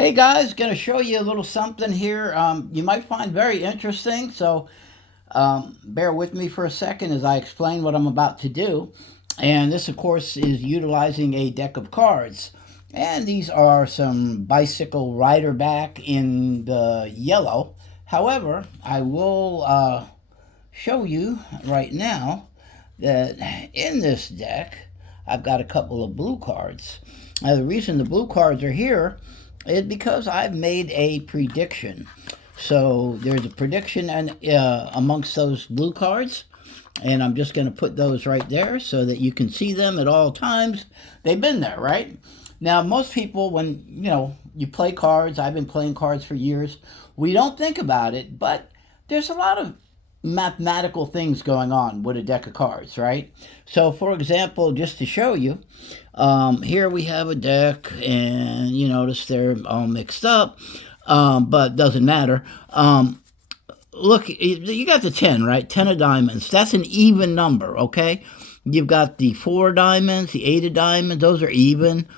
Hey guys, going to show you a little something here you might find very interesting. So bear with me for a second as I explain what I'm about to do. And this, of course, is utilizing a deck of cards. And these are some bicycle rider back in the yellow. However, I will show you right now that in this deck, I've got a couple of blue cards. Now, the reason the blue cards are here is because I've made a prediction. So there's a prediction amongst those blue cards, and I'm just going to put those right there so that you can see them at all times. They've been there, right? Now, most people, when you play cards, I've been playing cards for years, we don't think about it, but there's a lot of mathematical things going on with a deck of cards, right? So, for example, just to show you, here we have a deck, and you notice they're all mixed up, but doesn't matter. Look, you got the 10, right? 10 of diamonds. That's an even number, okay? You've got the 4 diamonds, the 8 of diamonds. Those are even.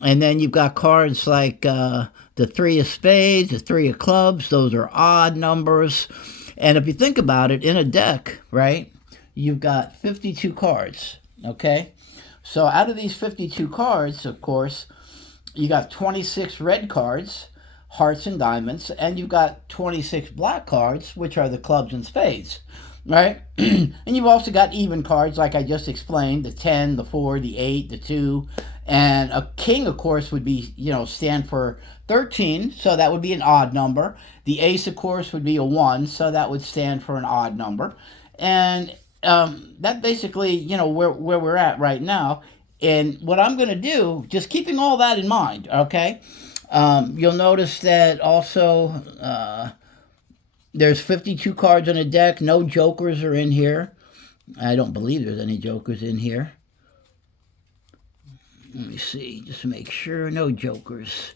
And then you've got cards like the 3 of spades, the 3 of clubs. Those are odd numbers. And if you think about it, in a deck, right, you've got 52 cards, okay? So out of these 52 cards, of course, you got 26 red cards, hearts and diamonds, and you've got 26 black cards, which are the clubs and spades, right? And you've also got even cards, like I just explained, the 10, the 4, the 8, the 2, and a king, of course, would be, stand for 13, so that would be an odd number. The ace, of course, would be a 1, so that would stand for an odd number. And that basically, where we're at right now. And what I'm going to do, just keeping all that in mind, okay? You'll notice that also there's 52 cards on a deck. No jokers are in here. I don't believe there's any jokers in here. Let me see, just to make sure. No jokers.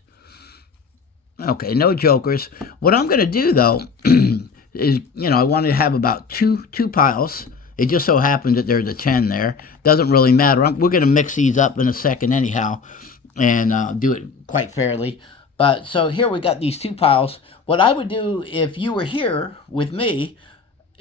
Okay, no jokers. What I'm going to do, though, is, I want to have about two piles. It just so happens that there's a 10 there. Doesn't really matter. We're going to mix these up in a second anyhow and do it quite fairly. But so here we got these 2 piles. What I would do if you were here with me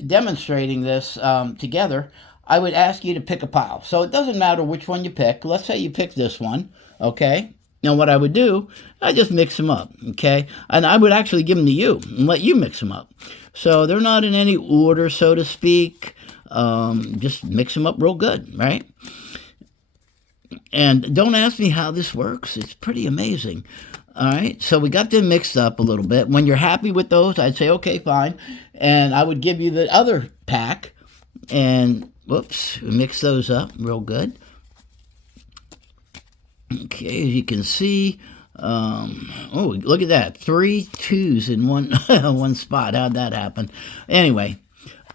demonstrating this together, I would ask you to pick a pile. So it doesn't matter which one you pick. Let's say you pick this one, okay? Now what I would do, I just mix them up, okay? And I would actually give them to you and let you mix them up. So they're not in any order, so to speak. Just mix them up real good, right? And don't ask me how this works. It's pretty amazing. All right, so we got them mixed up a little bit. When you're happy with those, I'd say, okay, fine. And I would give you the other pack and whoops, mix those up real good. Okay, as you can see, oh, look at that. 3 2s in one one spot. How'd that happen? Anyway,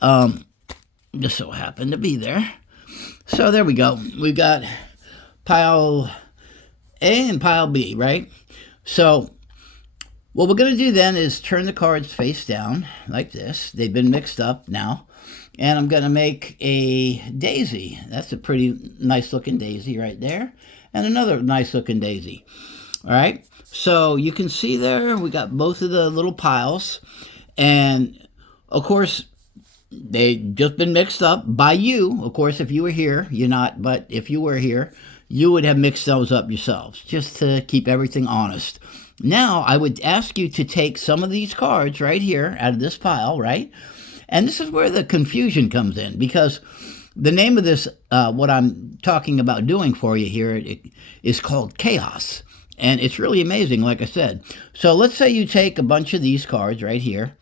just so happened to be there. So there we go. We've got pile A and pile B, right? So what we're going to do then is turn the cards face down like this. They've been mixed up now. And I'm going to make a daisy. That's a pretty nice looking daisy right there. And another nice looking daisy. All right. So you can see there we got both of the little piles. And of course, they just been mixed up by you. Of course, if you were here, you're not. But if you were here, you would have mixed those up yourselves just to keep everything honest. Now, I would ask you to take some of these cards right here out of this pile, right? And this is where the confusion comes in, because the name of this, what I'm talking about doing for you here, is called chaos. And it's really amazing, like I said. So let's say you take a bunch of these cards right here.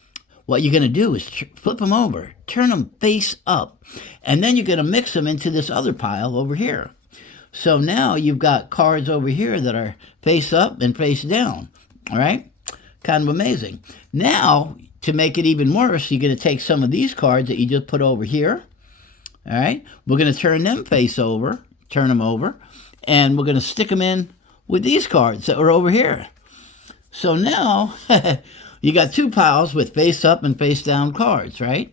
What you're going to do is flip them over, turn them face up, and then you're going to mix them into this other pile over here. So now you've got cards over here that are face up and face down, all right? Kind of amazing. Now, to make it even worse, you're going to take some of these cards that you just put over here, all right? We're going to turn them face over, turn them over, and we're going to stick them in with these cards that are over here. So now, you got 2 piles with face up and face down cards, right?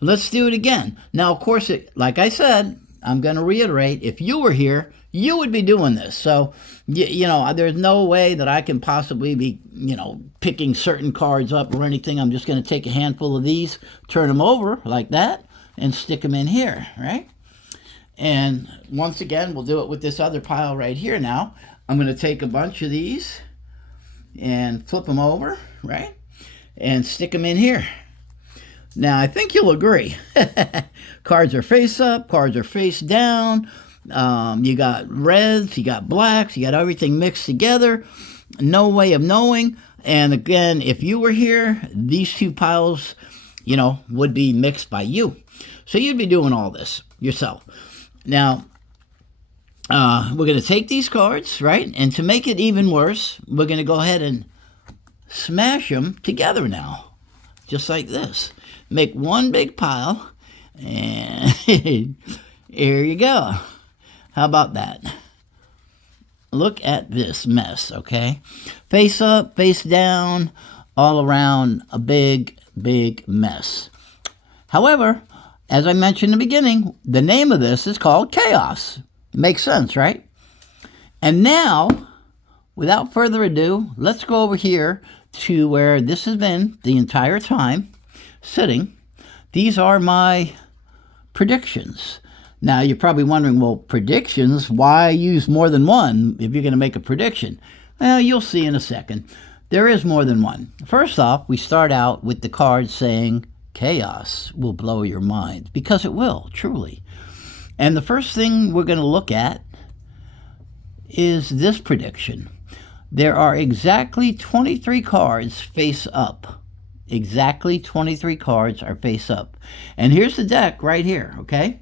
Let's do it again. Now, of course, like I said, I'm going to reiterate, if you were here, you would be doing this. So, you know, there's no way that I can possibly be, you know, picking certain cards up or anything. I'm just going to take a handful of these, turn them over like that, and stick them in here, right? And once again, we'll do it with this other pile right here now. I'm going to take a bunch of these and flip them over, right? And stick them in here. Now, I think you'll agree. Cards are face up, cards are face down. You got reds, you got blacks, you got everything mixed together. No way of knowing. And again, if you were here, these two piles, you know, would be mixed by you. So you'd be doing all this yourself. Now, we're going to take these cards, right? And to make it even worse, we're going to go ahead and smash them together now. Just like this. Make one big pile. And here you go. How about that? Look at this mess, okay? Face up, face down, all around a big, big mess. However, as I mentioned in the beginning, the name of this is called chaos. Makes sense, right? And now, without further ado, let's go over here to where this has been the entire time sitting. These are my predictions. Now, you're probably wondering, well, predictions, why use more than one if you're going to make a prediction? Well, you'll see in a second. There is more than one. First off, we start out with the card saying, chaos will blow your mind, because it will, truly. And the first thing we're going to look at is this prediction. There are exactly 23 cards face up. Exactly 23 cards are face up. And here's the deck right here, okay?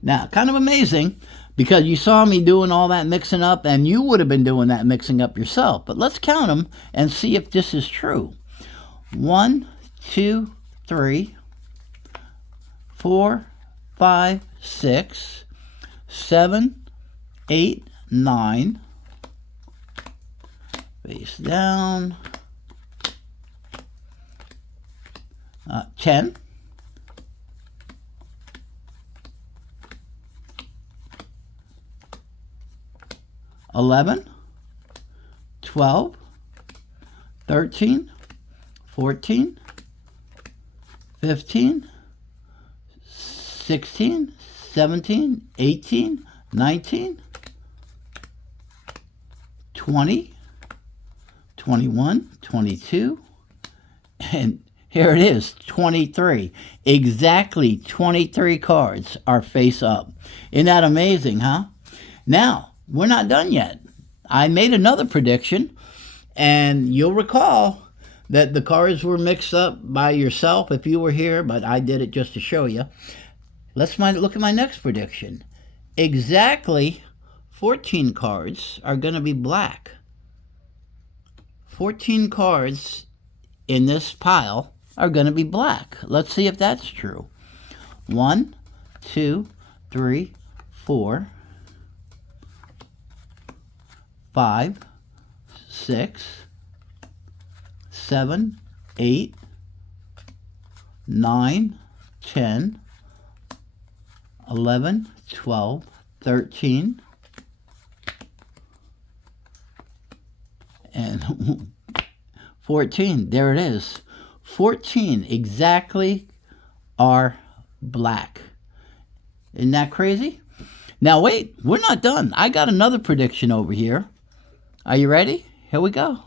Now, kind of amazing, because you saw me doing all that mixing up, and you would have been doing that mixing up yourself. But let's count them and see if this is true. 1, 2, 3, 4, 5, 6, 7, 8, 9. Face down. 10. 11, 12, 13, 14, 15, 16, 17, 18, 19, 20, 21, 22, and here it is, 23. Exactly 23 cards are face up. Isn't that amazing, huh? Now, we're not done yet. I made another prediction, and you'll recall that the cards were mixed up by yourself if you were here, but I did it just to show you. Let's look at my next prediction. Exactly 14 cards are going to be black. 14 cards in this pile are going to be black. Let's see if that's true. 1, 2, 3, 4, 5, 6, 7, 8, 9, 10, 11, 12, 13, and 14. There it is. 14 exactly are black. Isn't that crazy? Now wait, we're not done. I got another prediction over here. Are you ready? Here we go.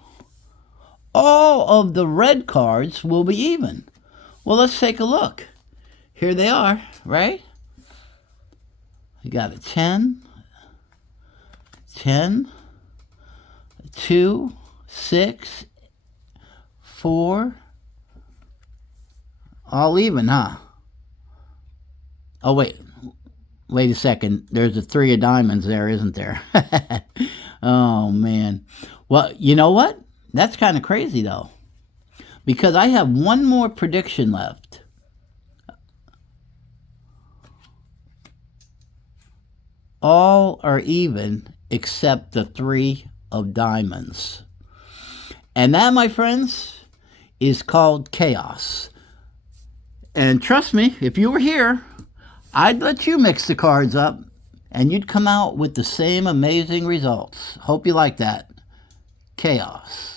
All of the red cards will be even. Well, let's take a look. Here they are, right? You got a 10, 10, 2, 6, 4, all even, huh? Oh, wait a second. There's a 3 of diamonds there, isn't there? Oh, man. Well, you know what? That's kind of crazy, though, because I have one more prediction left. All are even except the 3 of diamonds. And that, my friends, is called chaos. And trust me, if you were here, I'd let you mix the cards up and you'd come out with the same amazing results. Hope you like that. Chaos.